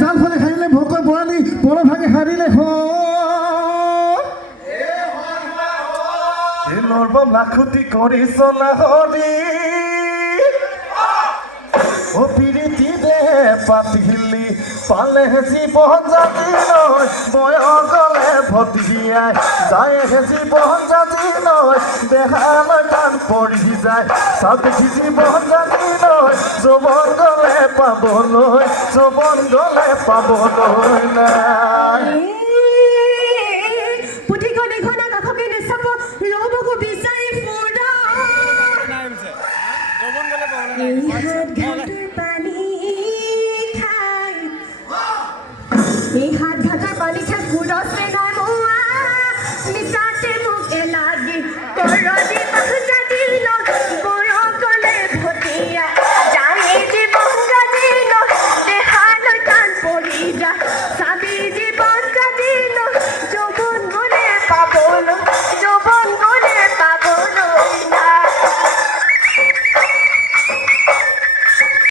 জাল ফলে খাইলে ভোকৰ বৰালি পৰ ভাগে হাৰিলে নৰ্বম লাখুটি কৰি চলা হৰি অপিৰিতি দে পাতিলি পালে জীৱন জাতি নয় বয় গলে ভটিয়াই যায় জীৱন জাতি নয় দেহালৈ টান পৰি যায় চাবি জীৱন জাতি নয় যৌৱন গলে পাবলৈ যৌৱন গলে পাবলৈ নাই